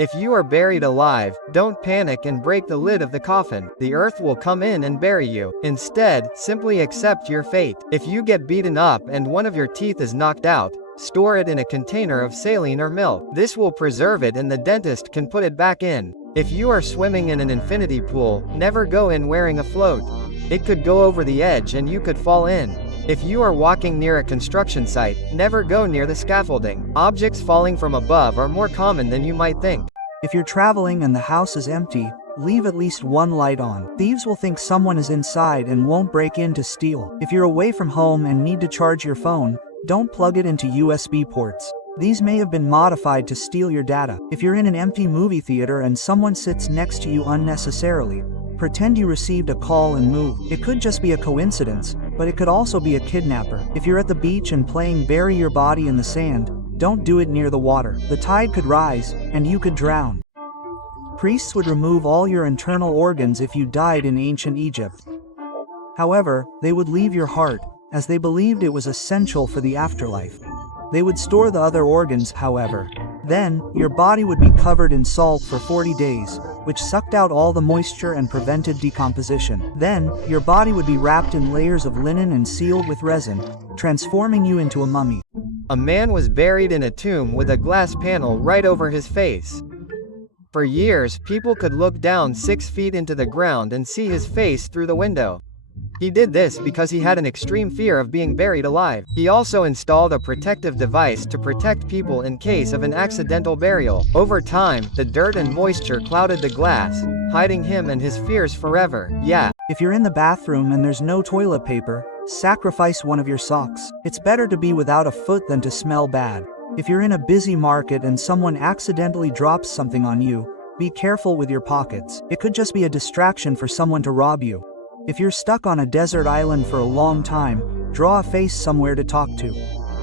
If you are buried alive, don't panic and break the lid of the coffin. The earth will come in and bury you. Instead, simply accept your fate. If you get beaten up and one of your teeth is knocked out, store it in a container of saline or milk. This will preserve it and the dentist can put it back in. If you are swimming in an infinity pool, never go in wearing a float. It could go over the edge and you could fall in. If you are walking near a construction site, never go near the scaffolding. Objects falling from above are more common than you might think. If you're traveling and the house is empty, leave at least one light on. Thieves will think someone is inside and won't break in to steal. If you're away from home and need to charge your phone, don't plug it into USB ports. These may have been modified to steal your data. If you're in an empty movie theater and someone sits next to you unnecessarily, pretend you received a call and move. It could just be a coincidence, but it could also be a kidnapper. If you're at the beach and playing bury your body in the sand, don't do it near the water. The tide could rise, and you could drown. Priests would remove all your internal organs if you died in ancient Egypt. However, they would leave your heart, as they believed it was essential for the afterlife. They would store the other organs, however. Then, your body would be covered in salt for 40 days, which sucked out all the moisture and prevented decomposition. Then, your body would be wrapped in layers of linen and sealed with resin, transforming you into a mummy. A man was buried in a tomb with a glass panel right over his face. For years, people could look down 6 feet into the ground and see his face through the window. He did this because he had an extreme fear of being buried alive. He also installed a protective device to protect people in case of an accidental burial. Over time, the dirt and moisture clouded the glass, hiding him and his fears forever. Yeah. If you're in the bathroom and there's no toilet paper, sacrifice one of your socks. It's better to be without a foot than to smell bad. If you're in a busy market and someone accidentally drops something on you, be careful with your pockets. It could just be a distraction for someone to rob you. If you're stuck on a desert island for a long time, draw a face somewhere to talk to.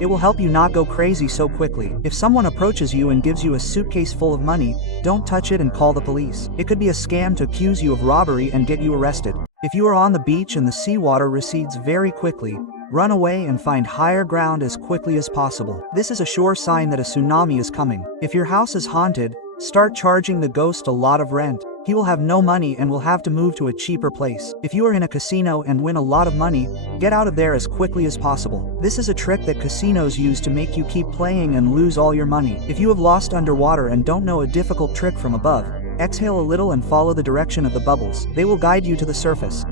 It will help you not go crazy so quickly. If someone approaches you and gives you a suitcase full of money, don't touch it and call the police. It could be a scam to accuse you of robbery and get you arrested. If you are on the beach and the seawater recedes very quickly, run away and find higher ground as quickly as possible. This is a sure sign that a tsunami is coming. If your house is haunted, start charging the ghost a lot of rent. He will have no money and will have to move to a cheaper place. If you are in a casino and win a lot of money, get out of there as quickly as possible. This is a trick that casinos use to make you keep playing and lose all your money. If you have lost underwater and don't know a difficult trick from above, exhale a little and follow the direction of the bubbles. They will guide you to the surface.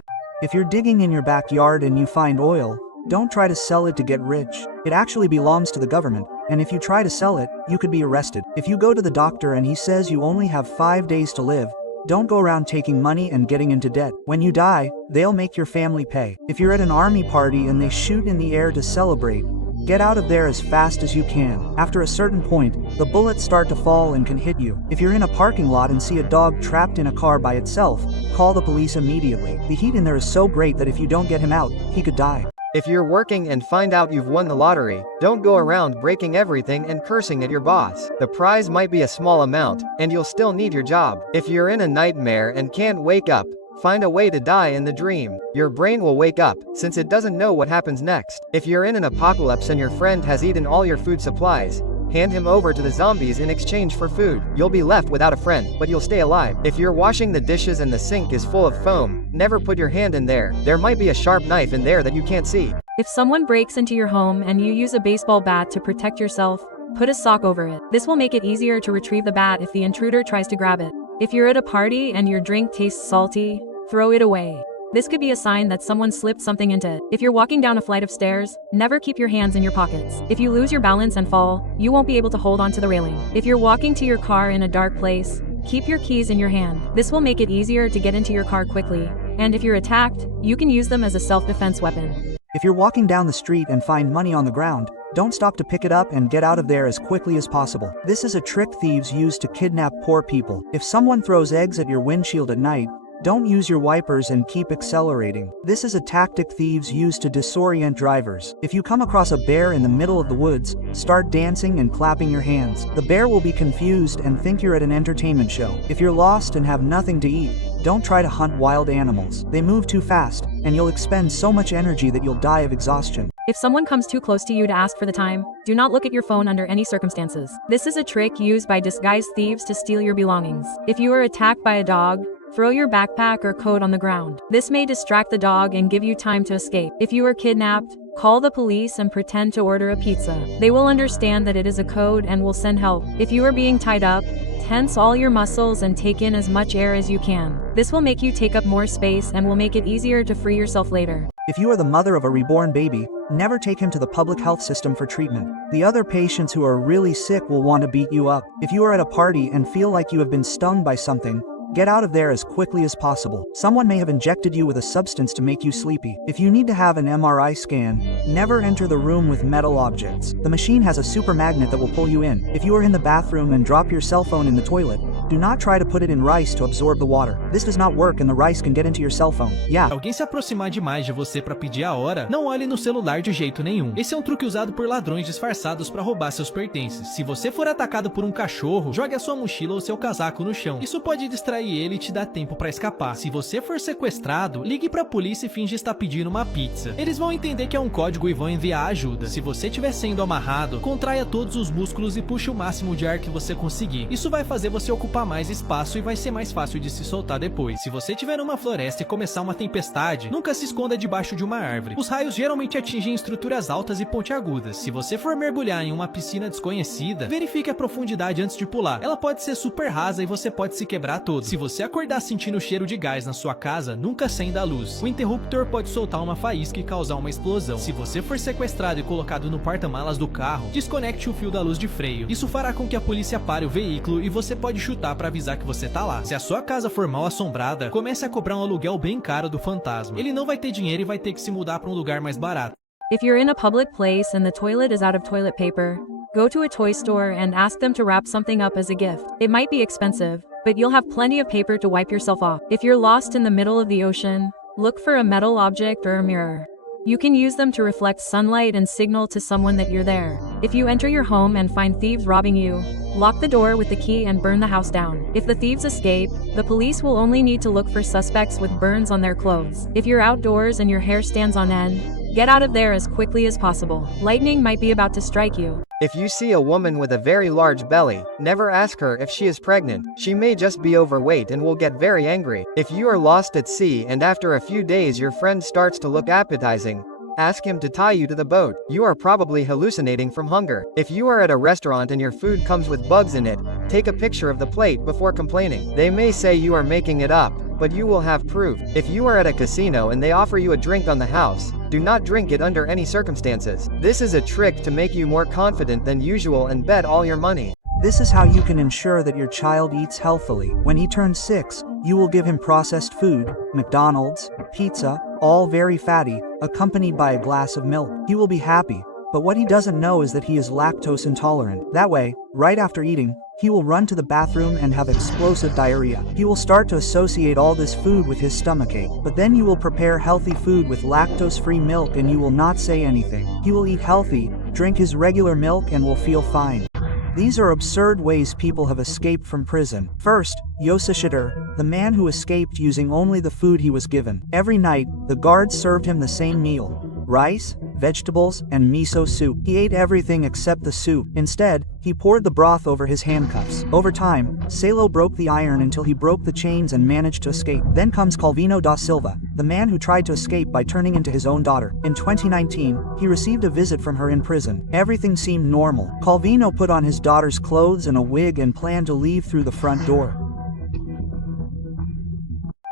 If you're digging in your backyard and you find oil, don't try to sell it to get rich. It actually belongs to the government, and if you try to sell it, you could be arrested. If you go to the doctor and he says you only have 5 days to live, don't go around taking money and getting into debt. When you die, they'll make your family pay. If you're at an army party and they shoot in the air to celebrate, get out of there as fast as you can. After a certain point, the bullets start to fall and can hit you. If you're in a parking lot and see a dog trapped in a car by itself, call the police immediately. The heat in there is so great that if you don't get him out, he could die. If you're working and find out you've won the lottery, don't go around breaking everything and cursing at your boss. The prize might be a small amount, and you'll still need your job. If you're in a nightmare and can't wake up, find a way to die in the dream. Your brain will wake up, since it doesn't know what happens next. If you're in an apocalypse and your friend has eaten all your food supplies, hand him over to the zombies in exchange for food. You'll be left without a friend, but you'll stay alive. If you're washing the dishes and the sink is full of foam, never put your hand in there. There might be a sharp knife in there that you can't see. If someone breaks into your home and you use a baseball bat to protect yourself, put a sock over it. This will make it easier to retrieve the bat if the intruder tries to grab it. If you're at a party and your drink tastes salty, throw it away. This could be a sign that someone slipped something into it. If you're walking down a flight of stairs, never keep your hands in your pockets. If you lose your balance and fall, you won't be able to hold onto the railing. If you're walking to your car in a dark place, keep your keys in your hand. This will make it easier to get into your car quickly. And if you're attacked, you can use them as a self-defense weapon. If you're walking down the street and find money on the ground, don't stop to pick it up and get out of there as quickly as possible. This is a trick thieves use to kidnap poor people. If someone throws eggs at your windshield at night, Don't use your wipers and keep accelerating. This is a tactic thieves use to disorient drivers. If you come across a bear in the middle of the woods, start dancing and clapping your hands. The bear will be confused and think you're at an entertainment show. If you're lost and have nothing to eat, don't try to hunt wild animals. They move too fast, and you'll expend so much energy that you'll die of exhaustion. If someone comes too close to you to ask for the time, do not look at your phone under any circumstances. This is a trick used by disguised thieves to steal your belongings. If you are attacked by a dog, throw your backpack or coat on the ground. This may distract the dog and give you time to escape. If you are kidnapped, call the police and pretend to order a pizza. They will understand that it is a code and will send help. If you are being tied up, tense all your muscles and take in as much air as you can. This will make you take up more space and will make it easier to free yourself later. If you are the mother of a reborn baby, never take him to the public health system for treatment. The other patients who are really sick will want to beat you up. If you are at a party and feel like you have been stung by something, get out of there as quickly as possible. Someone may have injected you with a substance to make you sleepy. If you need to have an MRI scan, never enter the room with metal objects. The machine has a super magnet that will pull you in. If you are in the bathroom and drop your cell phone in the toilet, do not try to put it in rice to absorb the water. This does not work and the rice can get into your cell phone. Yeah. Alguém se aproximar demais de você para pedir a hora, não olhe no celular de jeito nenhum. Esse é um truque usado por ladrões disfarçados para roubar seus pertences. Se você for atacado por um cachorro, jogue a sua mochila ou seu casaco no chão. Isso pode distrair ele e te dar tempo para escapar. Se você for sequestrado, ligue para a polícia e finge estar pedindo uma pizza. Eles vão entender que é um código e vão enviar ajuda. Se você estiver sendo amarrado, contraia todos os músculos e puxe o máximo de ar que você conseguir. Isso vai fazer você ocupar mais espaço e vai ser mais fácil de se soltar depois. Se você estiver numa floresta e começar uma tempestade, nunca se esconda debaixo de uma árvore. Os raios geralmente atingem estruturas altas e pontiagudas. Se você for mergulhar em uma piscina desconhecida, verifique a profundidade antes de pular. Ela pode ser super rasa e você pode se quebrar todo. Se você acordar sentindo o cheiro de gás na sua casa, nunca acenda a luz. O interruptor pode soltar uma faísca e causar uma explosão. Se você for sequestrado e colocado no porta-malas do carro, desconecte o fio da luz de freio. Isso fará com que a polícia pare o veículo e você pode chutar para avisar que você tá lá. Se a sua casa for mal assombrada, comece a cobrar um aluguel bem caro do fantasma. Ele não vai ter dinheiro e vai ter que se mudar para um lugar mais barato. If you're in a public place and the toilet is out of toilet paper, go to a toy store and ask them to wrap something up as a gift. It might be expensive, but you'll have plenty of paper to wipe yourself off. If you're lost in the middle of the ocean, look for a metal object or a mirror. You can use them to reflect sunlight and signal to someone that you're there. If you enter your home and find thieves robbing you, lock the door with the key and burn the house down. If the thieves escape, the police will only need to look for suspects with burns on their clothes. If you're outdoors and your hair stands on end, get out of there as quickly as possible. Lightning might be about to strike you. If you see a woman with a very large belly, never ask her if she is pregnant. She may just be overweight and will get very angry. If you are lost at sea and after a few days your friend starts to look appetizing, ask him to tie you to the boat. You are probably hallucinating from hunger. If you are at a restaurant and your food comes with bugs in it, take a picture of the plate before complaining. They may say you are making it up, but you will have proof. If you are at a casino and they offer you a drink on the house, do not drink it under any circumstances. This is a trick to make you more confident than usual and bet all your money. This is how you can ensure that your child eats healthily. When he turns 6, you will give him processed food, McDonald's, pizza, all very fatty, accompanied by a glass of milk. He will be happy, but what he doesn't know is that he is lactose intolerant. That way, right after eating, he will run to the bathroom and have explosive diarrhea. He will start to associate all this food with his stomachache. But then you will prepare healthy food with lactose-free milk and you will not say anything. He will eat healthy, drink his regular milk and will feel fine. These are absurd ways people have escaped from prison. First, Yosishiter, the man who escaped using only the food he was given. Every night, the guards served him the same meal: rice, vegetables, and miso soup. He ate everything except the soup. Instead, he poured the broth over his handcuffs. Over time, Salo broke the iron until he broke the chains and managed to escape. Then comes Calvino da Silva, the man who tried to escape by turning into his own daughter. In 2019, he received a visit from her in prison. Everything seemed normal. Calvino put on his daughter's clothes and a wig and planned to leave through the front door.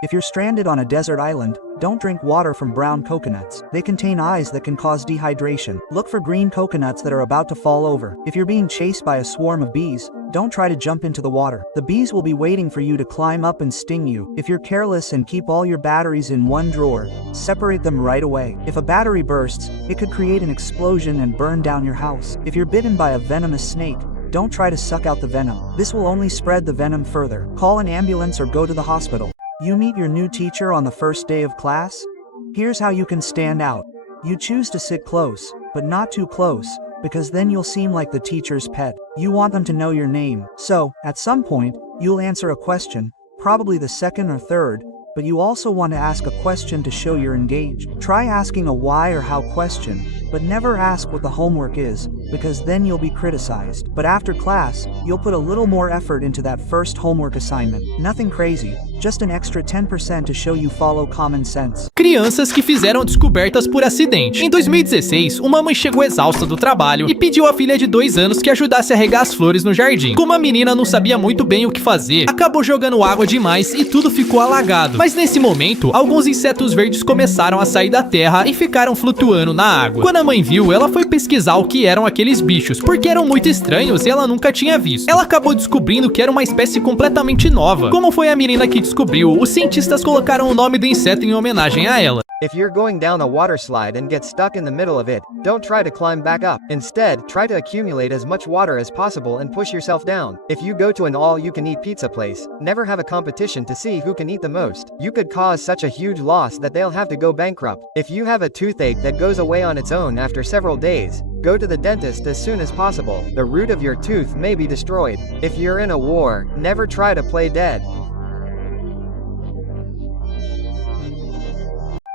If you're stranded on a desert island, don't drink water from brown coconuts. They contain eyes that can cause dehydration. Look for green coconuts that are about to fall over. If you're being chased by a swarm of bees, don't try to jump into the water. The bees will be waiting for you to climb up and sting you. If you're careless and keep all your batteries in one drawer, separate them right away. If a battery bursts, it could create an explosion and burn down your house. If you're bitten by a venomous snake, don't try to suck out the venom. This will only spread the venom further. Call an ambulance or go to the hospital. You meet your new teacher on the first day of class? Here's how you can stand out. You choose to sit close, but not too close, because then you'll seem like the teacher's pet. You want them to know your name. So, at some point, you'll answer a question, probably the second or third, but you also want to ask a question to show you're engaged. Try asking a why or how question, but never ask what the homework is, because then you'll be criticized. But after class, you'll put a little more effort into that first homework assignment. Nothing crazy, just an extra 10% to show you follow common sense. Crianças que fizeram descobertas por acidente. Em 2016, uma mãe chegou exausta do trabalho e pediu à filha de 2 anos que ajudasse a regar as flores no jardim. Como a menina não sabia muito bem o que fazer, acabou jogando água demais e tudo ficou alagado. Mas nesse momento, alguns insetos verdes começaram a sair da terra e ficaram flutuando na água. Quando a mãe viu, ela foi pesquisar o que eram aqueles bichos, porque eram muito estranhos e ela nunca tinha visto. Ela acabou descobrindo que era uma espécie completamente nova. Como foi a menina que descobriu, os cientistas colocaram o nome do inseto em homenagem a ela. If you're going down a water slide and get stuck in the middle of it, don't try to climb back up. Instead, try to accumulate as much water as possible and push yourself down. If you go to an all-you-can-eat pizza place, never have a competition to see who can eat the most. You could cause such a huge loss that they'll have to go bankrupt. If you have a toothache that goes away on its own after several days, go to the dentist as soon as possible. The root of your tooth may be destroyed. If you're in a war, never try to play dead.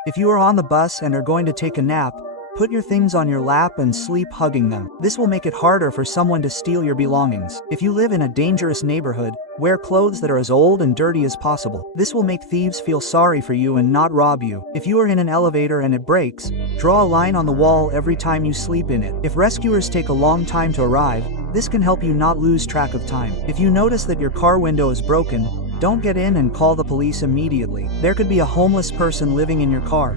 If you are on the bus and are going to take a nap, put your things on your lap and sleep hugging them. This will make it harder for someone to steal your belongings. If you live in a dangerous neighborhood, wear clothes that are as old and dirty as possible. This will make thieves feel sorry for you and not rob you. If you are in an elevator and it breaks, draw a line on the wall every time you sleep in it. If rescuers take a long time to arrive, this can help you not lose track of time. If you notice that your car window is broken, don't get in and call the police immediately. There could be a homeless person living in your car.